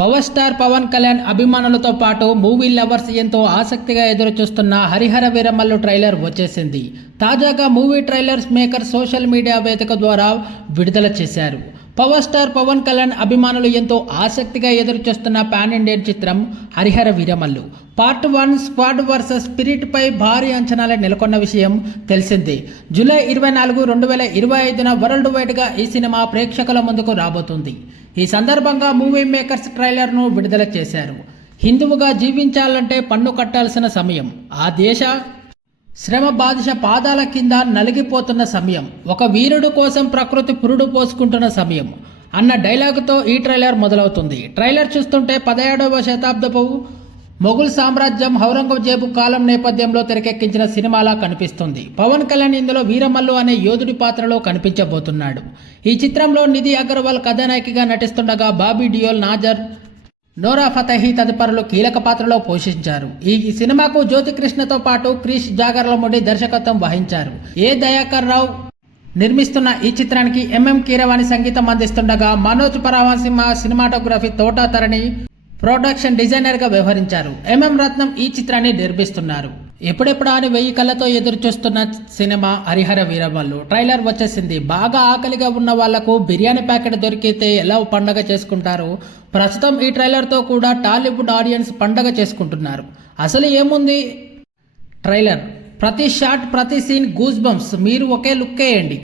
Power star Pawan Kalyan అభిమానులతో పాటు movie lovers ఎంతో ఆసక్తిగా ఎదురుచూస్తున్న హరిహర వీరమల్లు ట్రైలర్ వచ్చేసింది. తాజాగా movie trailers maker social media వేదిక ద్వారా విడుదల చేశారు. పవర్ స్టార్ పవన్ కళ్యాణ్ అభిమానులు ఎంతో ఆసక్తిగా ఎదురుచూస్తున్న ప్యాన్ పాన్ ఇండియన్ చిత్రం Harihara Veeramallu. Part one squad versus spirit పై భారీ అంచనాలు నెలకొన్న విషయం తెలిసిందే. జూలై ఇరవై నాలుగు రెండు వేల ఇరవై ఐదున వరల్డ్ వైడ్గా ఈ సినిమా ప్రేక్షకుల ముందుకు రాబోతుంది. ఈ సందర్భంగా మూవీ మేకర్స్ ట్రైలర్ను విడుదల చేశారు. హిందువుగా జీవించాలంటే పన్ను కట్టాల్సిన సమయం. ఆ దేశ శ్రమ బాధిష పాదాల కింద నలిగిపోతున్న సమయం ఒక వీరుడు కోసం ప్రకృతి పురుడు పోసుకుంటున్న సమయం అన్న డైలాగుతో ఈ ట్రైలర్ మొదలవుతుంది. ట్రైలర్ చూస్తుంటే పదిహేడవ శతాబ్దపు మొఘల్ సామ్రాజ్యం ఔరంగజేబు కాలం నేపథ్యంలో తెరకెక్కించిన సినిమాలా కనిపిస్తుంది. పవన్ కళ్యాణ్ ఇందులో వీరమల్లు అనే యోధుడి పాత్రలో కనిపించబోతున్నాడు. ఈ చిత్రంలో నిధి అగర్వాల్ కథానాయికగా నటిస్తుండగా బాబీ డియోల్ నాజర్ నోరా ఫతహీ తదుపరులు కీలక పాత్రలో పోషించారు. ఈ సినిమాకు జ్యోతికృష్ణతో పాటు క్రిష్ జాగర్లముడి దర్శకత్వం వహించారు. ఏ దయాకర్ రావు నిర్మిస్తున్న ఈ చిత్రానికి ఎంఎం కీరవాణి సంగీతం అందిస్తుండగా మనోజ్ పరమసింహ సినిమాటోగ్రఫీ తోటా తరణి ప్రొడక్షన్ డిజైనర్గా వ్యవహరించారు. ఎంఎం రత్నం ఈ చిత్రాన్ని నిర్మిస్తున్నారు. ఎప్పుడెప్పుడు అని వెయ్యి కళ్ళతో ఎదురు చూస్తున్న సినిమా హరిహర వీరమల్లు. ట్రైలర్ వచ్చేసింది. బాగా ఆకలిగా ఉన్న వాళ్ళకు బిర్యానీ ప్యాకెట్ దొరికితే ఎలా పండగ చేసుకుంటారు? ప్రస్తుతం ఈ ట్రైలర్తో కూడా టాలీవుడ్ ఆడియన్స్ పండగ చేసుకుంటున్నారు. అసలు ఏముంది? ట్రైలర్. ప్రతి షాట్ ప్రతి సీన్ గూస్ బంప్స్. మీరు ఒకే లుక్ వేయండి.